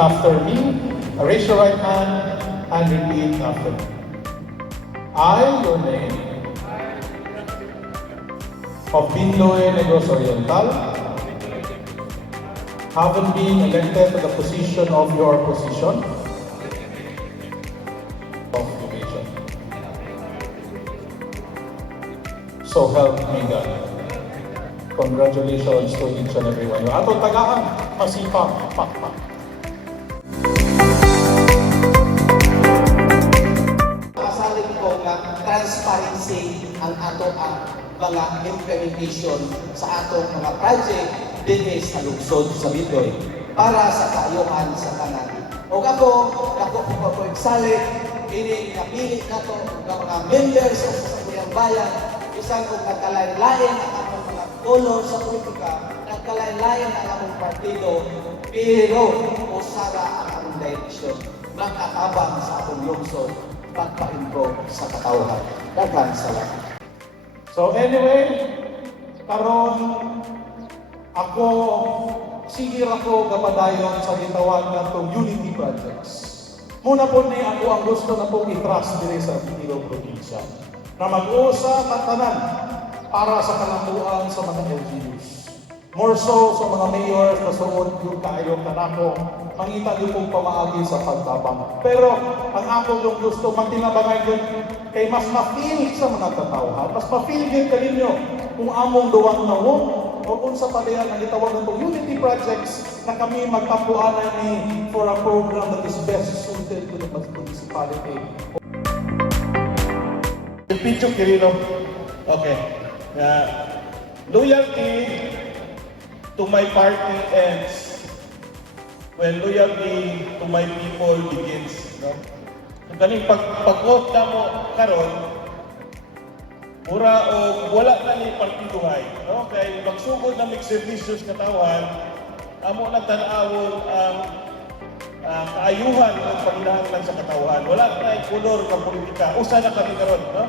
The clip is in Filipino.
after me. Raise your right hand and repeat after me. I, your name, of Binloy Negros Oriental, having been elected to the position of your position of division. So help me God. Congratulations to each and every one. Ato tagaan, masipag, pakpak. Masalig ko nga transparency ang ato ang mga implementation sa atong mga project dinhi sa lungsod sa Binloy para sa kaayuhan sa tanan. O ako po pagsalig ini napili nato ng mga members sa Sangguniang Bayan isang kung nagkalain-lain ang atong mga kolor sa politika, nagkalain-lain ang atong partido, pero usara ang atong direksyon, makatabang sa atong lungsod, pagpaimprove sa katawhan. Daghang salamat. So anyway, karon ako, sige ako gapadayon sa gitawag na itong unity projects. Muna po ni ako ang gusto na pong i-trust dire sa Iloilo Provincia na mag-usa matanan para sa kalambuan sa mga LGUs. More so sa mga mayors na suod yung kaayong kanako, mangita niyo pong pamaagi sa pagtabang. Pero ang ako yung gusto magtinabangay yun kay mas ma-feel sa mga katawhan, mas ma-feel din kaninyo kung among duwang nawong o kung sa palayan ang itawag ng unity projects na kami magtampuanan ni for a program that is best suited to the municipality. Pincho Quirino. Okay. Loyalty to my party ends when loyalty to my people begins. No? Kung kaning pag-vote na mo karon, mura o wala na ni partiduhay. No? Kaya magsugod na may servisyos katawan, amo na tanawon ang kaayuhan ng paghinahanglan sa katawan. Wala na kolor ng politika. Usa na kami karon, no?